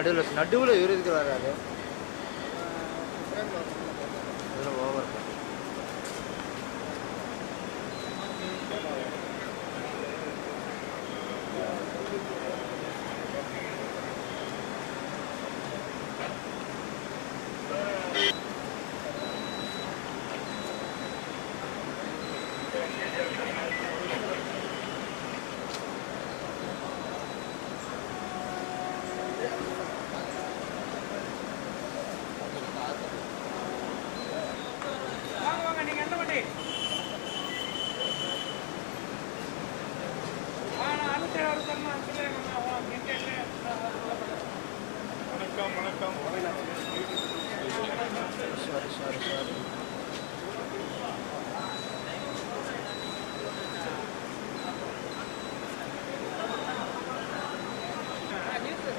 நடுவில் இவரு இதுக்கு வராது ஓவர்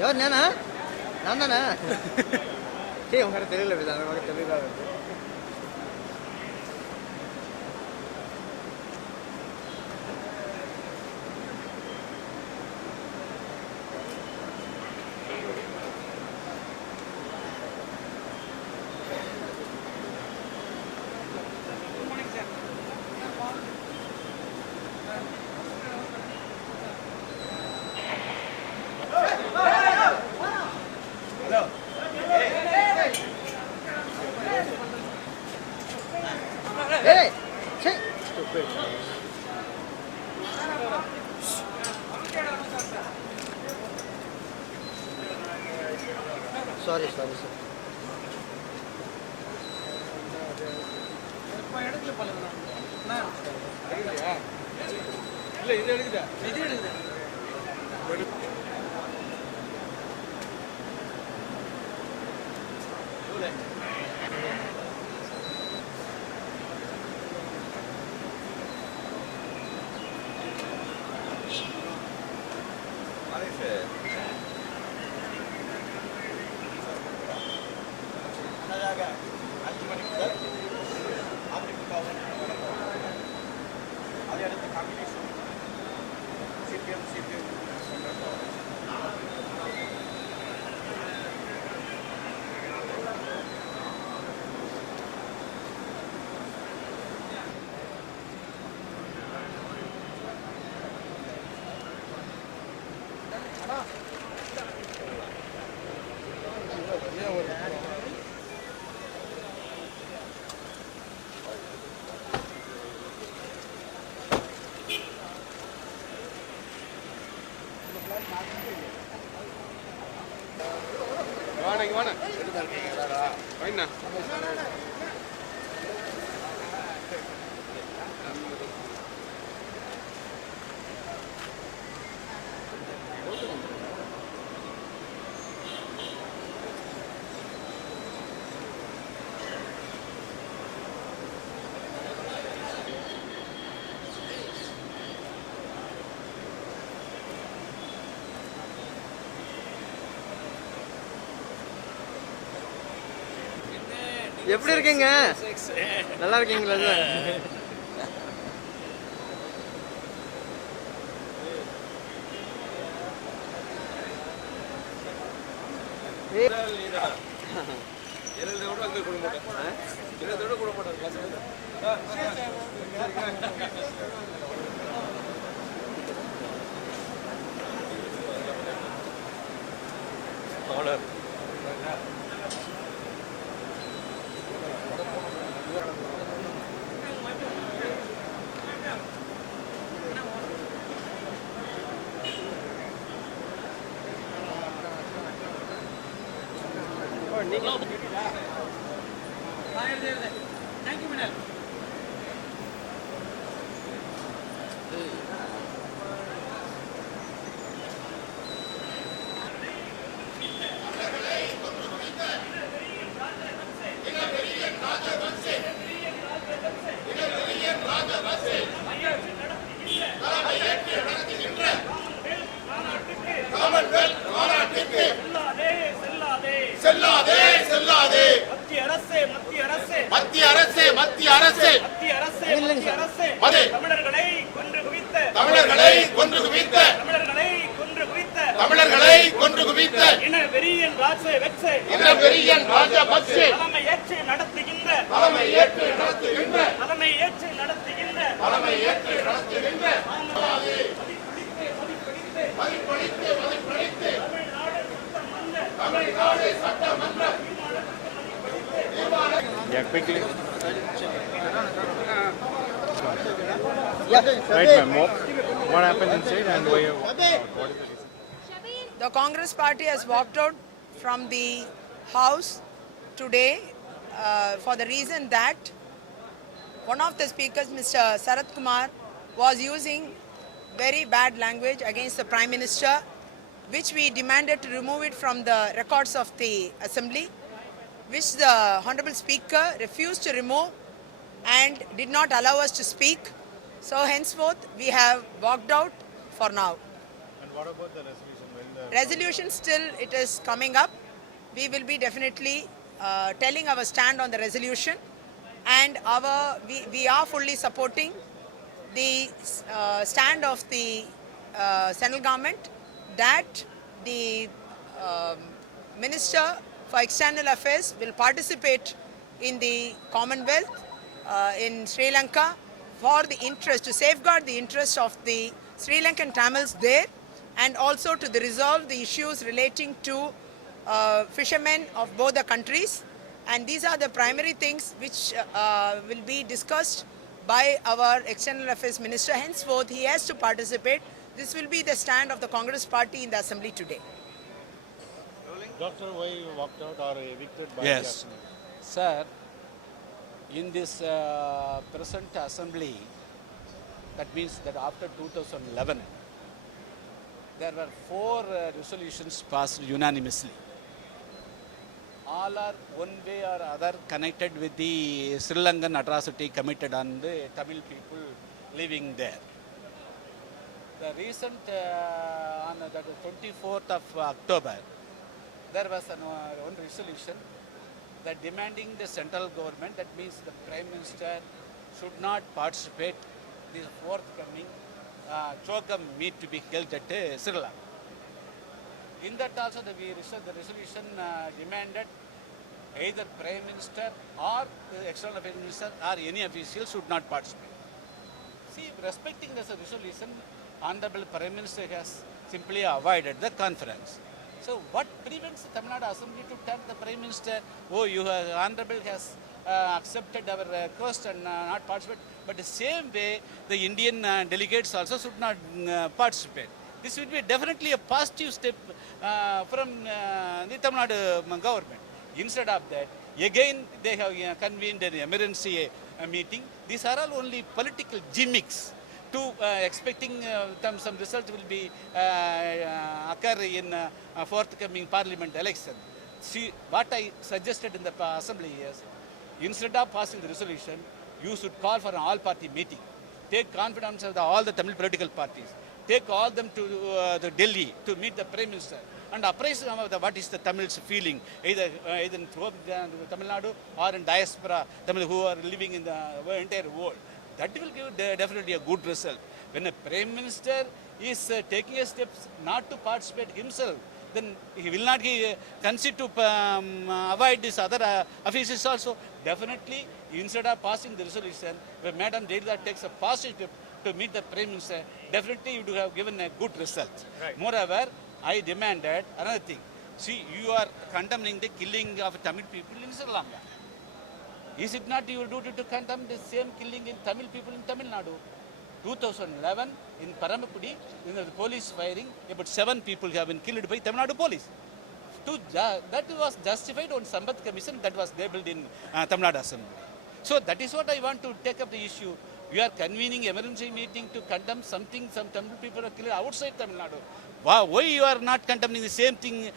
யார் நானா நான் தானே சரி உங்க தெரியல அந்த மாதிரி தெரியல sorry sir எடுக்கல பலனா இல்ல இது எடுக்குதா வாணா வைண்ணா எப்படி இருக்கீங்க நல்லா இருக்கீங்களா Thank you, madam. தமிழர்களை கொன்று குவித்த இன வெறியன் ராஜபக்சே இனவெறியன் ராஜபக்சே தலைமை ஏற்று நடத்துகின்ற தலைமை ஏற்று நடத்துகின்ற தலைமை ஏற்று நடத்துகின்ற தலைமை ஏற்று நடத்துகின்ற மதிப்பளித்து தமிழ்நாடு சட்டமன்ற Yeah, quickly. Yeah, Right, ma'am. What happened inside and why? What is the reason? The Congress party has walked out from the house today for the reason that one of the speakers, Mr. Sarath Kumar, was using very bad language against the Prime Minister, which we demanded to remove it from the records of the Assembly, which the Honorable Speaker refused to remove and did not allow us to speak. So henceforth, we have walked out for now. And what about the resolution? When the Resolution still it is coming up. We will be definitely telling our stand on the resolution, and we are fully supporting the stand of the central government that the Minister for External Affairs will participate in the Commonwealth in Sri Lanka for the interest, to safeguard the interest of the Sri Lankan Tamils there, and also to resolve the issues relating to fishermen of both the countries. And these are the primary things which will be discussed by our External Affairs Minister. Henceforth, he has to participate. This will be the stand of the Congress party in the Assembly today. doctor, why you walked out or evicted by Yes. the assembly? Sir, in this present assembly, that means that after 2011, there were 4 resolutions passed unanimously. All are one way or other connected with the Sri Lankan atrocity committed on the Tamil people living there. The recent, on the 24th of October, there was one resolution that demanding the central government, that means the Prime Minister, should not participate in the forthcoming Chokam meet to be held at Sri Lanka. In that also the resolution demanded either Prime Minister or the External Affairs Minister or any official should not participate. See, respecting this resolution, Honorable Prime Minister has simply avoided the conference. So what prevents the Tamil Nadu Assembly to tell the Prime Minister, oh, you Honorable has accepted our request and not participate, but the same way the Indian delegates also should not participate. This will be definitely a positive step from the Tamil Nadu government. Instead of that, again they have convened an emergency meeting. These are all only political gimmicks to expecting some result will be occur in forthcoming parliament election. See, what I suggested in the assembly is, instead of passing the resolution, you should call for an all-party meeting. Take confidence of all the Tamil political parties. Take all them to the Delhi to meet the Prime Minister and appraise what is the Tamils feeling, either in Tamil Nadu or in diaspora, Tamil who are living in the entire world. That will give definitely a good result. When a Prime Minister is taking a steps not to participate himself, then he will not concede to avoid this other officials also. Definitely, instead of passing the resolution, when Madam Jayalalitha takes a positive step to meet the Prime Minister, definitely you would have given a good result. Right. Moreover, I demanded another thing. See, you are condemning the killing of Tamil people in Sri Lanka. Is it not your duty to condemn the same killing in Tamil people in Tamil Nadu? 2011 in Paramakudi, in the police firing, about 7 people have been killed by Tamil Nadu police. That was justified on Sambath Commission that was labeled in Tamil Nadu Assembly. So that is what I want to take up the issue. You are convening emergency meeting to condemn something some Tamil people are killed outside Tamil Nadu. Wow, why you are not condemning the same thing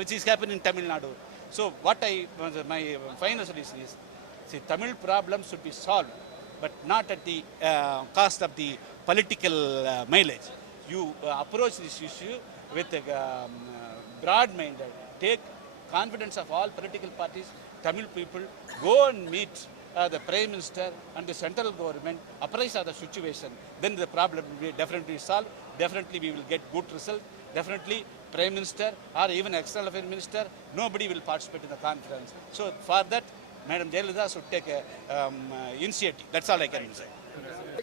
which is happening in Tamil Nadu? So what my final solution is, see, Tamil problems should be solved, but not at the cost of the political mileage. You approach this issue with a broad-minded, take confidence of all political parties, Tamil people, go and meet the Prime Minister and the central government, apprise of the situation, then the problem will be definitely solved. Definitely we will get good result. definitely Prime Minister or even External Affairs Minister, nobody will participate in the conference. So for that, Madam Jayalalitha should take a initiative. That's all I can say.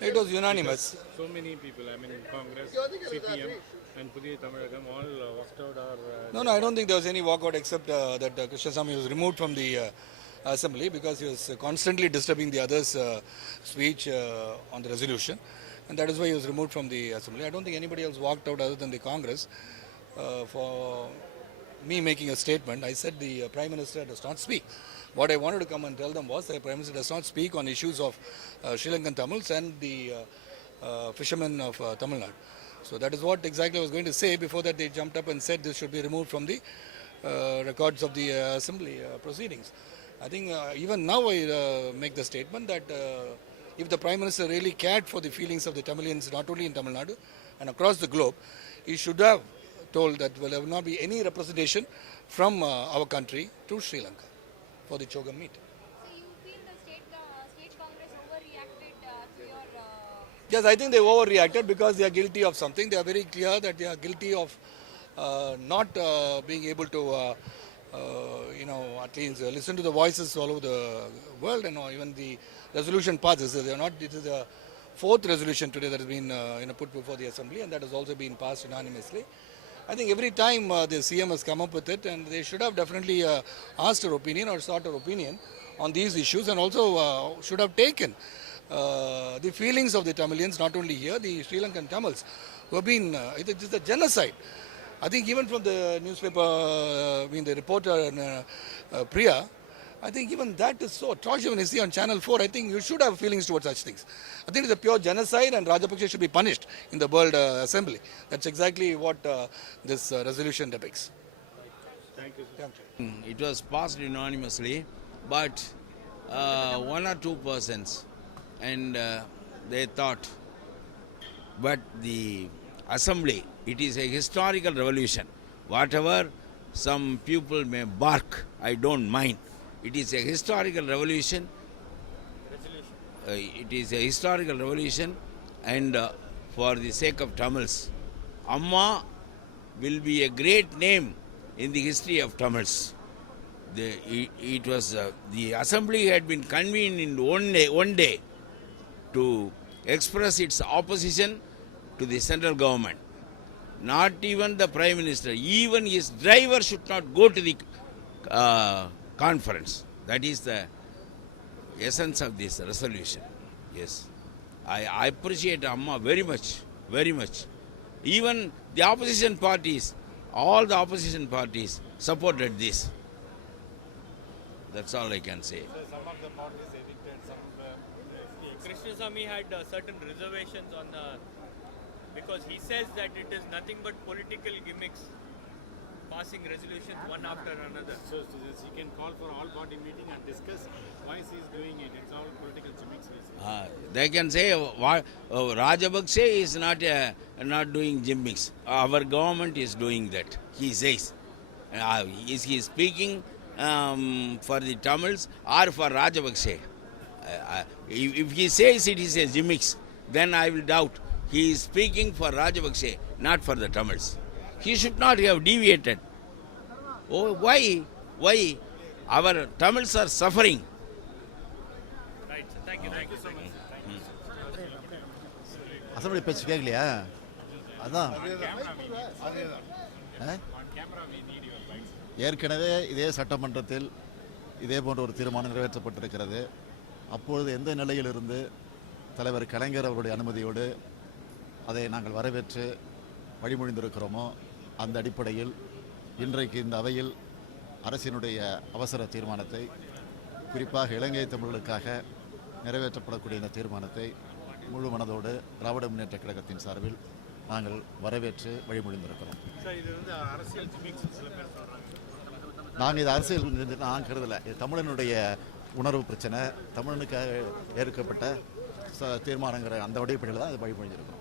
It was unanimous. So many people, I mean, Congress, CPM, and Pudhiya Tamazhagam all walked out or... No, I don't think there was any walkout except that Krishnasamy was removed from the assembly because he was constantly disturbing the others' speech on the resolution. And that is why he was removed from the assembly. I don't think anybody else walked out other than the Congress. For me making a statement, I said the Prime Minister does not speak. What I wanted to come and tell them was that the Prime Minister does not speak on issues of Sri Lankan Tamils and the fishermen of Tamil Nadu. So that is what exactly I was going to say. Before that they jumped up and said this should be removed from the records of the assembly proceedings. I think even now I make the statement that if the Prime Minister really cared for the feelings of the Tamilians, not only in Tamil Nadu and across the globe, he should have told that there will not be any representation from our country to Sri Lanka for the Chogam meet. So you feel the state Congress overreacted to your... Yes, I think they overreacted because they are guilty of something. They are very clear that they are guilty of not being able to, at least listen to the voices all over the world, and even the resolution passes. They are not. It is the fourth resolution today that has been put before the assembly, and that has also been passed unanimously. I think every time the CM has come up with it, and they should have definitely asked her opinion or sought her opinion on these issues, and also should have taken the feelings of the Tamilians, not only here, the Sri Lankan Tamils, who have been, it is a genocide. I think even from the newspaper, the reporter Priya, I think even that is so atrocious. When you see on Channel 4, I think you should have feelings towards such things. I think it's a pure genocide and Rajapaksa should be punished in the World Assembly. That's exactly what this resolution depicts. Thank you. It was passed unanimously, but one or two persons, and they thought, but the assembly, it is a historical revolution. Whatever some people may bark, I don't mind. It is a historical revolution. It is a historical revolution, and for the sake of Tamils, Amma will be a great name in the history of Tamils. It was the assembly had been convened in one day to express its opposition to the central government. Not even the Prime Minister, even his driver should not go to the conference. That is the essence of this resolution. Yes, I appreciate Amma very much, very much. Even the opposition parties, all the opposition parties supported this. That's all I can say. Some of the parties evicted, Krishnasamy had certain reservations on because he says that it is nothing but political gimmicks, passing resolutions one after another. So he can call for all party meeting and discuss why he is doing it. It's all political gimmicks. They can say Rajapaksa is not doing gimmicks. Our government is doing that. He says, is he speaking for the Tamils or for Rajapaksa? If he says it is a gimmicks, then I will doubt. He is speaking for Rajapaksa, not for the Tamils. He should not have deviated. Oh, why? Why? Our Tamils are suffering. Right, so thank you so much. Assembly பேச்சு கேட்கலையா அதான் ஏற்கனவே இதே சட்டமன்றத்தில் இதே போன்ற ஒரு தீர்மானம் நிறைவேற்றப்பட்டிருக்கிறது. அப்பொழுது எந்த நிலையிலிருந்து தலைவர் கலைஞர் அவருடைய அனுமதியோடு அதை நாங்கள் வரவேற்று வழிமொழிந்திருக்கிறோமோ அந்த அடிப்படையில் இன்றைக்கு இந்த அவையில் அரசினுடைய அவசர தீர்மானத்தை, குறிப்பாக இலங்கை தமிழர்களுக்காக நிறைவேற்றப்படக்கூடிய இந்த தீர்மானத்தை முழு மனதோடு திராவிட முன்னேற்ற கழகத்தின் சார்பில் நாங்கள் வரவேற்று வழிமொழிந்திருக்கிறோம். நாங்கள் இது அரசியல் நான் கருதலை. இது தமிழனுடைய உணர்வு பிரச்சனை, தமிழனுக்காக ஏற்கப்பட்ட தீர்மானங்கிற அந்த அடிப்படையில் தான் இது வழிமொழிந்திருக்கிறோம்.